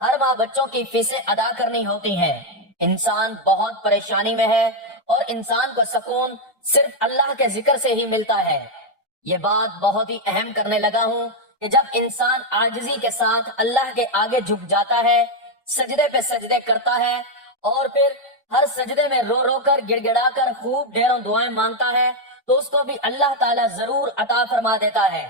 ہر ماں بچوں کی فیسیں ادا کرنی ہوتی ہیں۔ انسان بہت پریشانی میں ہے اور انسان کو سکون صرف اللہ کے ذکر سے ہی ملتا ہے۔ یہ بات بہت ہی اہم کرنے لگا ہوں کہ جب انسان عاجزی کے ساتھ اللہ کے آگے جھک جاتا ہے، سجدے پہ سجدے کرتا ہے اور پھر ہر سجدے میں رو رو کر گڑ گڑا کر خوب ڈھیروں دعائیں مانگتا ہے تو اس کو بھی اللہ تعالیٰ ضرور عطا فرما دیتا ہے۔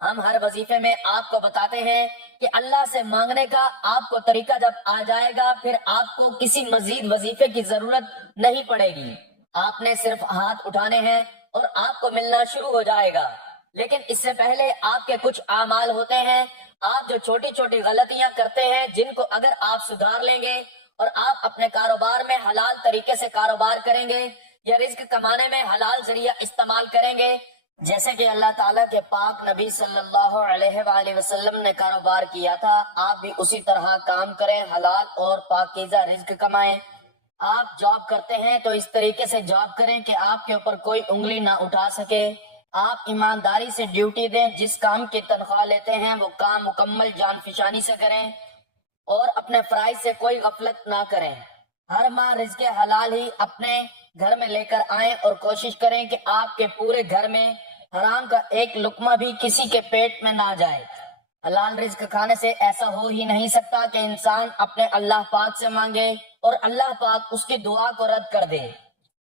ہم ہر وظیفے میں آپ کو بتاتے ہیں کہ اللہ سے مانگنے کا آپ کو طریقہ جب آ جائے گا پھر آپ کو کسی مزید وظیفے کی ضرورت نہیں پڑے گی۔ آپ نے صرف ہاتھ اٹھانے ہیں اور آپ کو ملنا شروع ہو جائے گا۔ لیکن اس سے پہلے آپ کے کچھ اعمال ہوتے ہیں، آپ جو چھوٹی چھوٹی غلطیاں کرتے ہیں جن کو اگر آپ سدھار لیں گے اور آپ اپنے کاروبار میں حلال طریقے سے کاروبار کریں گے یا رزق کمانے میں حلال ذریعہ استعمال کریں گے، جیسے کہ اللہ تعالیٰ کے پاک نبی صلی اللہ علیہ وآلہ وسلم نے کاروبار کیا تھا، آپ بھی اسی طرح کام کریں، حلال اور پاکیزہ رزق کمائیں۔ آپ جاب کرتے ہیں تو اس طریقے سے جاب کریں کہ آپ کے اوپر کوئی انگلی نہ اٹھا سکے۔ آپ ایمانداری سے ڈیوٹی دیں، جس کام کی تنخواہ لیتے ہیں وہ کام مکمل جان فشانی سے کریں اور اپنے فرائض سے کوئی غفلت نہ کریں۔ ہر ماہ رزق حلال ہی اپنے گھر میں لے کر آئیں اور کوشش کریں کہ آپ کے پورے گھر میں حرام کا ایک لقمہ بھی کسی کے پیٹ میں نہ جائے۔ حلال رزق کھانے سے ایسا ہو ہی نہیں سکتا کہ انسان اپنے اللہ پاک سے مانگے اور اللہ پاک اس کی دعا کو رد کر دے،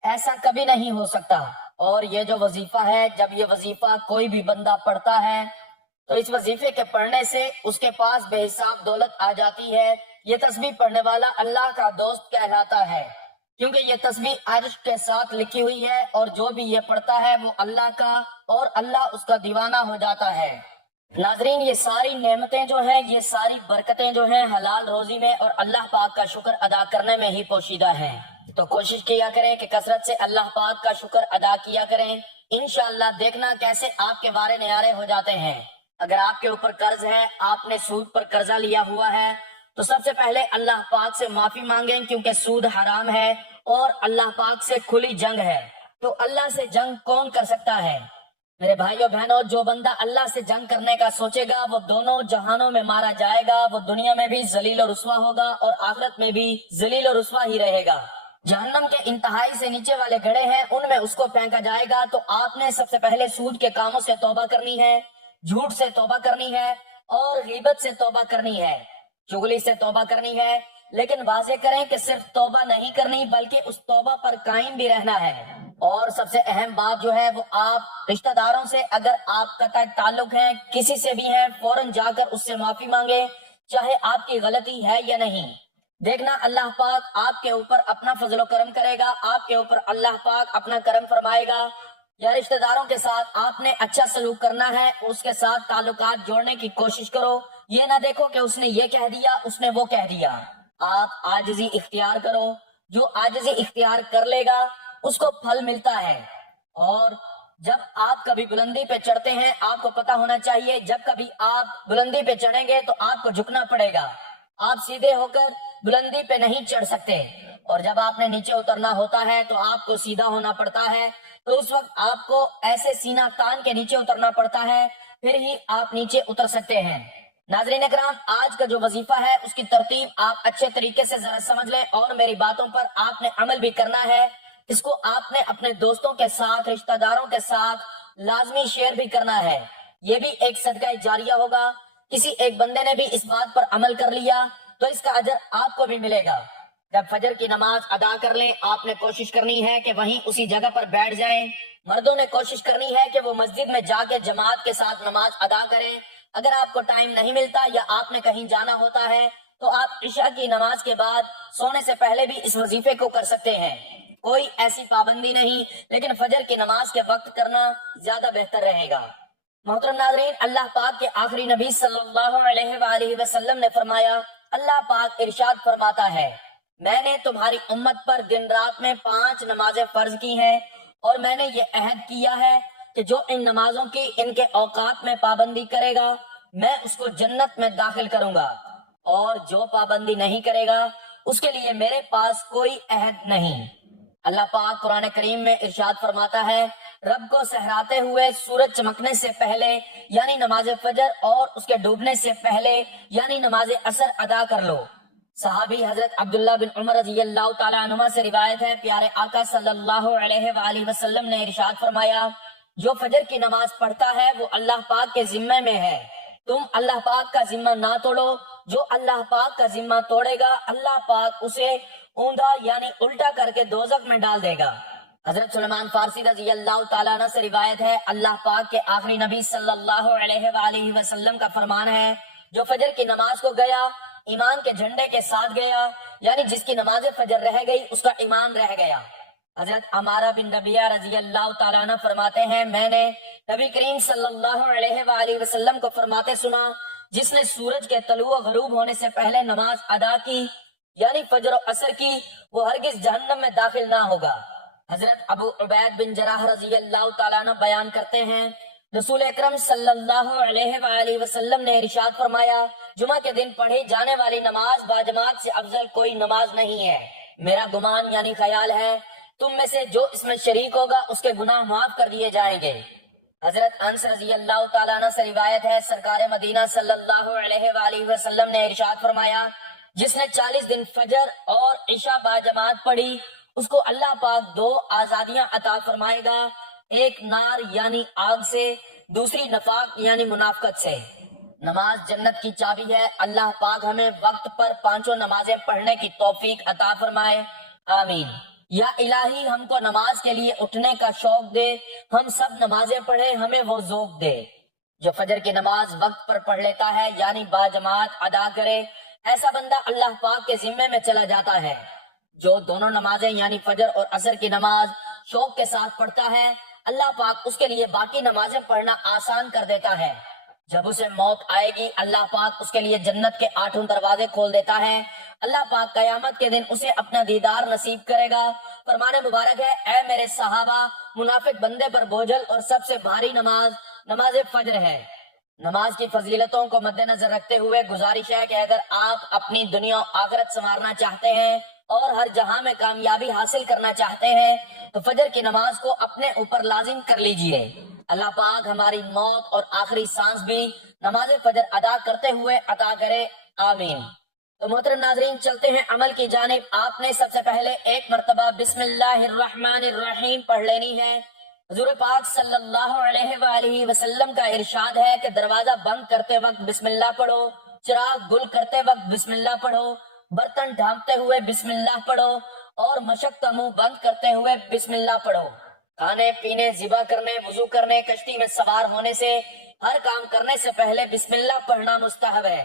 ایسا کبھی نہیں ہو سکتا۔ اور یہ جو وظیفہ ہے، جب یہ وظیفہ کوئی بھی بندہ پڑھتا ہے تو اس وظیفے کے پڑھنے سے اس کے پاس بے حساب دولت آ جاتی ہے۔ یہ تسبیح پڑھنے والا اللہ کا دوست کہلاتا ہے، کیونکہ یہ تسبیح عرش کے ساتھ لکھی ہوئی ہے اور جو بھی یہ پڑھتا ہے وہ اللہ کا اور اللہ اس کا دیوانہ ہو جاتا ہے۔ ناظرین، یہ ساری نعمتیں جو ہیں، یہ ساری برکتیں جو ہیں حلال روزی میں اور اللہ پاک کا شکر ادا کرنے میں ہی پوشیدہ ہیں۔ تو کوشش کیا کریں کہ کثرت سے اللہ پاک کا شکر ادا کیا کریں۔ انشاءاللہ دیکھنا کیسے آپ کے وارے نیارے ہو جاتے ہیں۔ اگر آپ کے اوپر قرض ہے، آپ نے سود پر قرضہ لیا ہوا ہے، تو سب سے پہلے اللہ پاک سے معافی مانگیں، کیونکہ سود حرام ہے اور اللہ پاک سے کھلی جنگ ہے۔ تو اللہ سے جنگ کون کر سکتا ہے؟ میرے بھائیو بہنوں، جو بندہ اللہ سے جنگ کرنے کا سوچے گا وہ دونوں جہانوں میں مارا جائے گا، وہ دنیا میں بھی ذلیل و رسوا ہوگا اور آخرت میں بھی ذلیل و رسوا ہی رہے گا۔ جہنم کے انتہائی سے نیچے والے گڑھے ہیں، ان میں اس کو پھینکا جائے گا۔ تو آپ نے سب سے پہلے سود کے کاموں سے توبہ کرنی ہے، جھوٹ سے توبہ کرنی ہے اور غیبت سے توبہ کرنی ہے، چغلی سے توبہ کرنی ہے۔ لیکن واضح کریں کہ صرف توبہ نہیں کرنی بلکہ اس توبہ پر قائم بھی رہنا ہے۔ اور سب سے اہم بات جو ہے وہ آپ رشتہ داروں سے، اگر آپ قطع تعلق ہیں، کسی سے بھی ہیں، فوراً جا کر اس سے معافی مانگے، چاہے آپ کی غلطی ہے یا نہیں۔ دیکھنا اللہ پاک آپ کے اوپر اپنا فضل و کرم کرے گا، آپ کے اوپر اللہ پاک اپنا کرم فرمائے گا۔ یا رشتہ داروں کے ساتھ آپ نے اچھا سلوک کرنا ہے، اس کے ساتھ تعلقات جوڑنے کی کوشش کرو۔ یہ نہ دیکھو کہ اس نے یہ کہہ دیا، اس نے وہ کہہ دیا۔ آپ عاجزی اختیار کرو، جو عاجزی اختیار کر لے گا اس کو پھل ملتا ہے۔ اور جب آپ کبھی بلندی پہ چڑھتے ہیں، آپ کو پتا ہونا چاہیے جب کبھی آپ بلندی پہ چڑھیں گے تو آپ کو جھکنا پڑے گا، آپ سیدھے ہو کر بلندی پہ نہیں چڑھ سکتے۔ اور جب آپ نے نیچے اترنا ہوتا ہے تو آپ کو سیدھا ہونا پڑتا ہے، تو اس وقت آپ کو ایسے سینہ تان کے نیچے اترنا پڑتا ہے، پھر ہی آپ نیچے اتر سکتے ہیں۔ ناظرین اکرام، آج کا جو وظیفہ ہے اس کی ترتیب آپ اچھے طریقے سے ذرا سمجھ لیں اور میری باتوں پر آپ نے عمل بھی کرنا ہے۔ اس کو آپ نے اپنے دوستوں کے ساتھ، رشتہ داروں کے ساتھ لازمی شیئر بھی کرنا ہے۔ یہ بھی ایک صدقہ جاریہ ہوگا۔ کسی ایک بندے نے بھی اس بات پر عمل کر لیا تو اس کا اجر آپ کو بھی ملے گا۔ جب فجر کی نماز ادا کر لیں، آپ نے کوشش کرنی ہے کہ وہیں اسی جگہ پر بیٹھ جائیں۔ مردوں نے کوشش کرنی ہے کہ وہ مسجد میں جا کے جماعت کے ساتھ نماز ادا کریں۔ اگر آپ کو ٹائم نہیں ملتا یا آپ نے کہیں جانا ہوتا ہے تو آپ عشاء کی نماز کے بعد سونے سے پہلے بھی اس وظیفے کو کر سکتے ہیں، کوئی ایسی پابندی نہیں، لیکن فجر کی نماز کے وقت کرنا زیادہ بہتر رہے گا۔ محترم ناظرین، اللہ پاک کے آخری نبی صلی اللہ علیہ وآلہ وسلم نے فرمایا، اللہ پاک ارشاد فرماتا ہے، میں نے تمہاری امت پر دن رات میں 5 نمازیں فرض کی ہیں اور میں نے یہ عہد کیا ہے کہ جو ان نمازوں کی ان کے اوقات میں پابندی کرے گا میں اس کو جنت میں داخل کروں گا، اور جو پابندی نہیں کرے گا اس کے لیے میرے پاس کوئی عہد نہیں۔ اللہ پاک قرآن کریم میں ارشاد فرماتا ہے، رب کو سہراتے ہوئے سورج چمکنے سے پہلے یعنی نماز فجر اور اس کے ڈوبنے سے پہلے یعنی نماز عصر ادا کر لو۔ صحابی حضرت عبداللہ بن عمر رضی اللہ تعالیٰ عنہما سے روایت ہے، پیارے آقا صلی اللہ علیہ وآلہ وسلم نے ارشاد فرمایا، جو فجر کی نماز پڑھتا ہے وہ اللہ پاک کے ذمے میں ہے، تم اللہ پاک کا ذمہ نہ توڑو، جو اللہ پاک کا ذمہ توڑے گا اللہ پاک اسے اوندا یعنی الٹا کر کے دوزخ میں ڈال دے گا۔ حضرت سلمان فارسی رضی اللہ تعالیٰ عنہ سے روایت ہے، اللہ پاک کے آخری نبی صلی اللہ علیہ وآلہ وسلم کا فرمان ہے، جو فجر کی نماز کو گیا ایمان کے جھنڈے کے ساتھ گیا، یعنی جس کی نماز فجر رہ گئی اس کا ایمان رہ گیا۔ حضرت عمارہ بن ربیعہ رضی اللہ تعالیٰ عنہ فرماتے ہیں، میں نے نبی کریم صلی اللہ علیہ وآلہ وسلم کو فرماتے سنا، جس نے سورج کے طلوع و غروب ہونے سے پہلے نماز ادا کی یعنی فجر و عصر کی، وہ ہرگز جہنم میں داخل نہ ہوگا۔ حضرت ابو عبید بن جراح رضی اللہ تعالیٰ عنہ بیان کرتے ہیں، رسول اکرم صلی اللہ علیہ وآلہ وسلم نے ارشاد فرمایا، جمعہ کے دن پڑھی جانے والی نماز باجماعت سے افضل کوئی نماز نہیں ہے۔ میرا گمان یعنی خیال ہے تم میں سے جو اس میں شریک ہوگا اس کے گناہ معاف کر دیے جائیں گے۔ حضرت انس رضی اللہ تعالیٰ عنہ سے روایت ہے، سرکار مدینہ صلی اللہ علیہ وآلہ وسلم نے ارشاد فرمایا، جس نے 40 دن فجر اور عشاء باجماعت پڑھی اس کو اللہ پاک 2 آزادیاں عطا فرمائے گا، ایک نار یعنی آگ سے، دوسری نفاق یعنی منافقت سے۔ نماز جنت کی چابی ہے، اللہ پاک ہمیں وقت پر 5 نمازیں پڑھنے کی توفیق عطا فرمائے، آمین۔ یا الہی ہم کو نماز کے لیے اٹھنے کا شوق دے، ہم سب نمازیں پڑھیں، ہمیں وہ ذوق دے۔ جو فجر کی نماز وقت پر پڑھ لیتا ہے یعنی باجماعت ادا کرے، ایسا بندہ اللہ پاک کے ذمے میں چلا جاتا ہے۔ جو دونوں نمازیں یعنی فجر اور عصر کی نماز شوق کے ساتھ پڑھتا ہے، اللہ پاک اس کے لیے باقی نمازیں پڑھنا آسان کر دیتا ہے۔ جب اسے موت آئے گی اللہ پاک اس کے لیے جنت کے 8 دروازے کھول دیتا ہے۔ اللہ پاک قیامت کے دن اسے اپنا دیدار نصیب کرے گا۔ فرمان مبارک ہے، اے میرے صحابہ، منافق بندے پر بوجھل اور سب سے بھاری نماز فجر ہے۔ نماز کی فضیلتوں کو مد نظر رکھتے ہوئے گزارش ہے کہ اگر آپ اپنی دنیا و آخرت سنوارنا چاہتے ہیں اور ہر جہاں میں کامیابی حاصل کرنا چاہتے ہیں تو فجر کی نماز کو اپنے اوپر لازم کر لیجئے۔ اللہ پاک ہماری موت اور آخری سانس بھی نماز فجر ادا کرتے ہوئے عطا کرے، آمین۔ تو محترم ناظرین، چلتے ہیں عمل کی جانب۔ آپ نے سب سے پہلے ایک مرتبہ بسم اللہ الرحمن الرحیم پڑھ لینی ہے۔ حضور پاک صلی اللہ علیہ وآلہ وسلم کا ارشاد ہے کہ دروازہ بند کرتے وقت بسم اللہ پڑھو، چراغ گل کرتے وقت بسم اللہ پڑھو، برتن ڈھانپتے ہوئے بسم اللہ پڑھو اور مشق کا منہ بند کرتے ہوئے بسم اللہ پڑھو۔ کھانے پینے، ذبح کرنے، وضو کرنے، کشتی میں سوار ہونے سے، ہر کام کرنے سے پہلے بسم اللہ پڑھنا مستحب ہے۔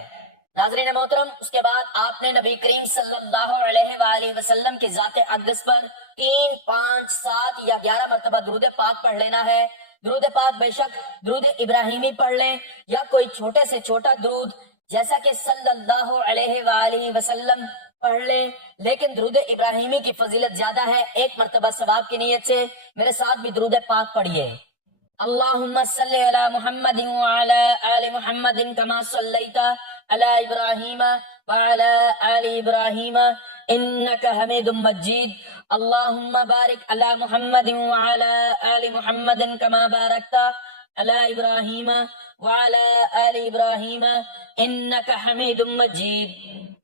ناظرین محترم، اس کے بعد آپ نے نبی کریم صلی اللہ علیہ وآلہ وسلم کی ذات اقدس پر 3، 5، 7 یا 11 مرتبہ درود پاک پڑھ لینا ہے۔ درود پاک بے شک درود ابراہیمی پڑھ لیں یا کوئی چھوٹے سے چھوٹا درود جیسا کہ صلی اللہ علیہ وآلہ وسلم پڑھ لیں، لیکن درود ابراہیمی کی فضیلت زیادہ ہے۔ ایک مرتبہ ثواب کی نیت سے میرے ساتھ بھی درود پاک پڑھیے۔ اللہم صلی علی محمد وعلی آل محمد کما صلیت علی ابراہیم وعلی آل ابراہیم انک حمید مجید۔ اللہم بارک علی محمد وعلی آل محمد کما بارکت علی ابراہیم وعلی آل ابراہیم انک حمید مجید۔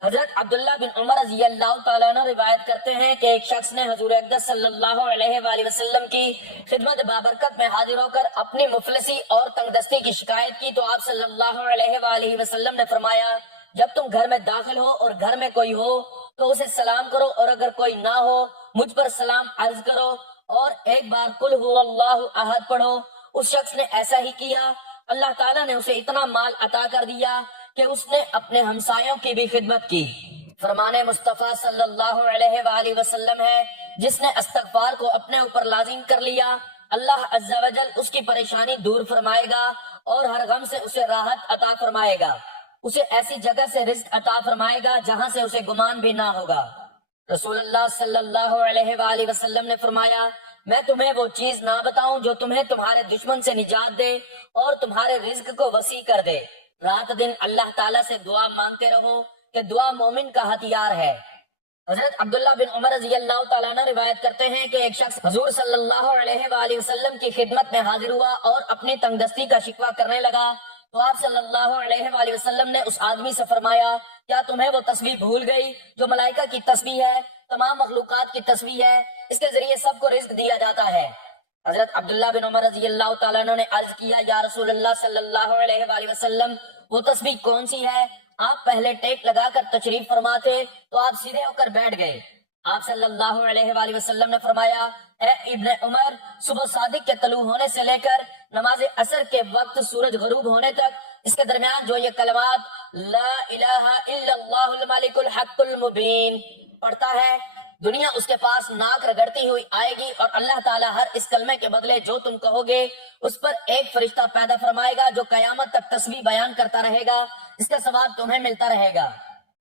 حضرت عبداللہ بن عمر رضی اللہ تعالیٰ عنہ روایت کرتے ہیں کہ ایک شخص نے حضور اقدس صلی اللہ علیہ وآلہ وسلم کی خدمت بابرکت میں حاضر ہو کر اپنی مفلسی اور تنگ دستی کی شکایت کی تو آپ صلی اللہ علیہ وآلہ وسلم نے فرمایا، جب تم گھر میں داخل ہو اور گھر میں کوئی ہو تو اسے سلام کرو، اور اگر کوئی نہ ہو مجھ پر سلام عرض کرو اور ایک بار قل هو اللہ احد پڑھو۔ اس شخص نے ایسا ہی کیا، اللہ تعالیٰ نے اسے اتنا مال عطا کر دیا کہ اس نے اپنے ہمسایوں کی بھی خدمت کی۔ فرمان مصطفیٰ صلی اللہ علیہ وآلہ وسلم ہے، جس نے استغفار کو اپنے اوپر لازم کر لیا اللہ عز و جل اس کی پریشانی دور فرمائے گا اور ہر غم سے اسے راحت عطا فرمائے گا، اسے ایسی جگہ سے رزق عطا فرمائے گا جہاں سے اسے گمان بھی نہ ہوگا۔ رسول اللہ صلی اللہ علیہ وآلہ وسلم نے فرمایا، میں تمہیں وہ چیز نہ بتاؤں جو تمہیں تمہارے دشمن سے نجات دے اور تمہارے رزق کو وسیع کر دے۔ رات دن اللہ تعالیٰ سے دعا مانگتے رہو کہ دعا مومن کا ہتھیار ہے۔ حضرت عبداللہ بن عمر رضی اللہ تعالیٰ عنہ روایت کرتے ہیں کہ ایک شخص حضور صلی اللہ علیہ وآلہ وسلم کی خدمت میں حاضر ہوا اور اپنی تنگ دستی کا شکوہ کرنے لگا، تو آپ صلی اللہ علیہ وآلہ وسلم نے اس آدمی سے فرمایا، کیا تمہیں وہ تسبیح بھول گئی جو ملائکہ کی تسبیح ہے، تمام مخلوقات کی تسبیح ہے، اس کے ذریعے سب کو رزق دیا جاتا ہے۔ حضرت عبداللہ بن عمر رضی اللہ تعالیٰ عنہ نے عرض کیا، یا رسول اللہ صلی اللہ علیہ وآلہ وسلم، وہ تسبیح کون سی ہے؟ آپ پہلے ٹیک لگا کر تشریف فرما تھے تو آپ سیدھے ہو کر بیٹھ گئے۔ آپ صلی اللہ علیہ وآلہ وسلم نے فرمایا، اے ابن عمر، صبح صادق کے طلوع ہونے سے لے کر نماز عصر کے وقت سورج غروب ہونے تک اس کے درمیان جو یہ کلمات لا الہ الا اللہ الملک الحق المبین پڑھتا ہے، دنیا اس کے پاس ناک رگڑتی ہوئی آئے گی، اور اللہ تعالیٰ ہر اس کلمے کے بدلے جو تم کہو گے اس پر ایک فرشتہ پیدا فرمائے گا جو قیامت تک تسبیح بیان کرتا رہے گا، اس کا ثواب تمہیں ملتا رہے گا۔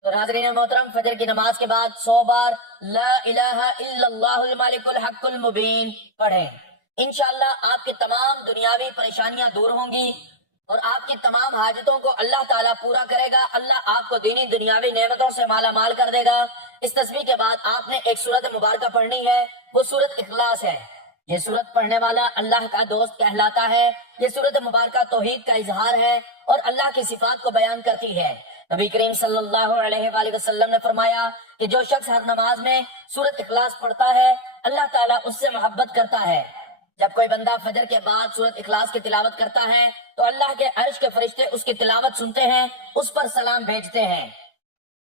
تو ناظرین محترم، فجر کی نماز کے بعد 100 بار لا الہ الا اللہ الملک الحق المبین پڑھیں۔ انشاءاللہ آپ کی تمام دنیاوی پریشانیاں دور ہوں گی اور آپ کی تمام حاجتوں کو اللہ تعالیٰ پورا کرے گا، اللہ آپ کو دینی دنیاوی نعمتوں سے مالا مال کر دے گا۔ اس تسبیح کے بعد آپ نے ایک سورت مبارکہ پڑھنی ہے، وہ سورت اخلاص ہے۔ یہ سورت پڑھنے والا اللہ کا دوست کہلاتا ہے۔ یہ سورت مبارکہ توحید کا اظہار ہے اور اللہ کی صفات کو بیان کرتی ہے۔ نبی کریم صلی اللہ علیہ وآلہ وسلم نے فرمایا کہ جو شخص ہر نماز میں سورت اخلاص پڑھتا ہے، اللہ تعالیٰ اس سے محبت کرتا ہے۔ جب کوئی بندہ فجر کے بعد سورت اخلاص کی تلاوت کرتا ہے تو اللہ کے عرش کے فرشتے اس کی تلاوت سنتے ہیں، اس پر سلام بھیجتے ہیں۔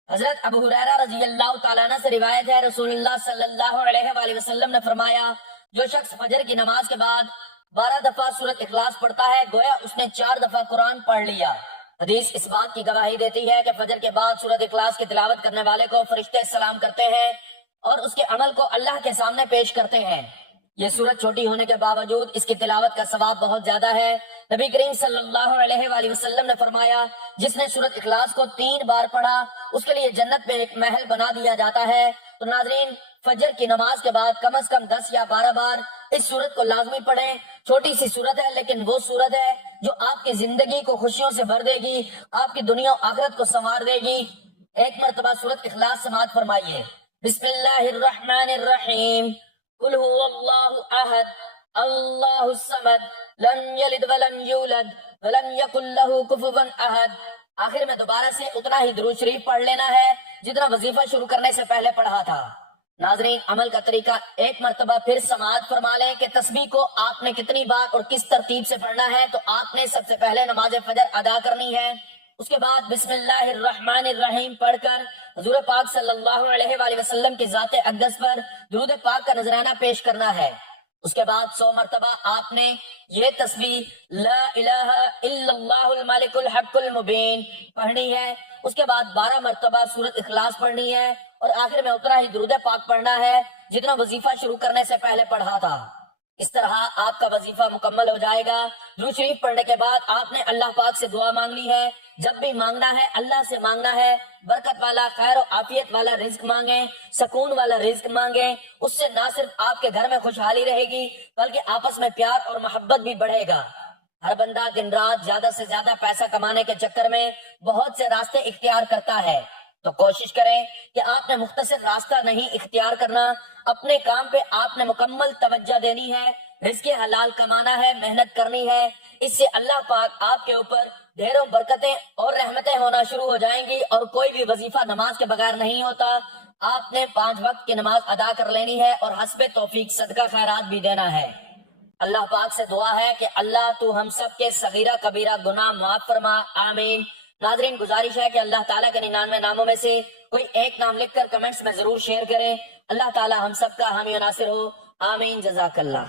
حضرت ابو ہریرہ رضی اللہ تعالیٰ عنہ سے روایت ہے، رسول اللہ صلی اللہ علیہ وآلہ وسلم نے فرمایا، جو شخص فجر کی نماز کے بعد 12 دفعہ سورت اخلاص پڑھتا ہے، گویا اس نے 4 دفعہ قرآن پڑھ لیا۔ حدیث اس بات کی گواہی دیتی ہے کہ فجر کے بعد سورت اخلاص کی تلاوت کرنے والے کو فرشتے سلام کرتے ہیں اور اس کے عمل کو اللہ کے سامنے پیش کرتے ہیں۔ یہ سورت چھوٹی ہونے کے باوجود اس کی تلاوت کا ثواب بہت زیادہ ہے۔ نبی کریم صلی اللہ علیہ وآلہ وسلم نے فرمایا، جس نے سورت اخلاص کو 3 بار پڑھا اس کے لیے جنت میں ایک محل بنا دیا جاتا ہے۔ تو ناظرین، فجر کی نماز کے بعد کم از کم 10 یا 12 بار اس سورت کو لازمی پڑھیں۔ چھوٹی سی سورت ہے لیکن وہ سورت ہے جو آپ کی زندگی کو خوشیوں سے بھر دے گی، آپ کی دنیا و آخرت کو سنوار دے گی۔ ایک مرتبہ سورت اخلاص سماعت فرمائیے۔ بسم اللہ الرحمن الرحیم، قل هو اللہ احد اللہ الصمد لم یلد ولم یولد ولم یکن لہ کفوا احد۔ آخر میں دوبارہ سے اتنا ہی درود شریف پڑھ لینا ہے جتنا وظیفہ شروع کرنے سے پہلے پڑھا تھا۔ ناظرین، عمل کا طریقہ ایک مرتبہ پھر سماعت فرما لیں کہ تسبیح کو آپ نے کتنی بار اور کس ترتیب سے پڑھنا ہے۔ تو آپ نے سب سے پہلے نماز فجر ادا کرنی ہے، اس کے بعد بسم اللہ الرحمن الرحیم پڑھ کر حضور پاک صلی اللہ علیہ وآلہ وسلم کی ذات اقدس پر درود پاک کا نذرانہ پیش کرنا ہے۔ اس کے بعد 100 مرتبہ آپ نے یہ تسبیح لا الہ الا اللہ الملک الحق المبین پڑھنی ہے۔ اس کے بعد 12 مرتبہ سورت اخلاص پڑھنی ہے اور آخر میں اتنا ہی درود پاک پڑھنا ہے جتنا وظیفہ شروع کرنے سے پہلے پڑھا تھا۔ اس طرح آپ کا وظیفہ مکمل ہو جائے گا۔ درود شریف پڑھنے کے بعد آپ نے اللہ پاک سے دعا مانگنی ہے۔ جب بھی مانگنا ہے اللہ سے مانگنا ہے، برکت والا، خیر و عافیت والا رزق مانگیں، سکون والا رزق مانگیں۔ اس سے نہ صرف آپ کے گھر میں خوشحالی رہے گی بلکہ آپس میں پیار اور محبت بھی بڑھے گا۔ ہر بندہ دن رات زیادہ سے زیادہ پیسہ کمانے کے چکر میں بہت سے راستے اختیار کرتا ہے، تو کوشش کریں کہ آپ نے مختصر راستہ نہیں اختیار کرنا، اپنے کام پہ آپ نے مکمل توجہ دینی ہے، رزق حلال کمانا ہے، محنت کرنی ہے۔ اس سے اللہ پاک آپ کے اوپر ڈھیروں برکتیں اور رحمتیں ہونا شروع ہو جائیں گی، اور کوئی بھی وظیفہ نماز کے بغیر نہیں ہوتا۔ آپ نے 5 وقت کی نماز ادا کر لینی ہے اور حسب توفیق صدقہ خیرات بھی دینا ہے۔ اللہ پاک سے دعا ہے کہ اللہ تو ہم سب کے صغیرہ کبیرہ گناہ معاف فرما، آمین۔ ناظرین، گزارش ہے کہ اللہ تعالیٰ کے 99 ناموں میں سے کوئی ایک نام لکھ کر کمنٹس میں ضرور شیئر کریں۔ اللہ تعالیٰ ہم سب کا حامی و ناصر ہو، آمین، جزاک اللہ۔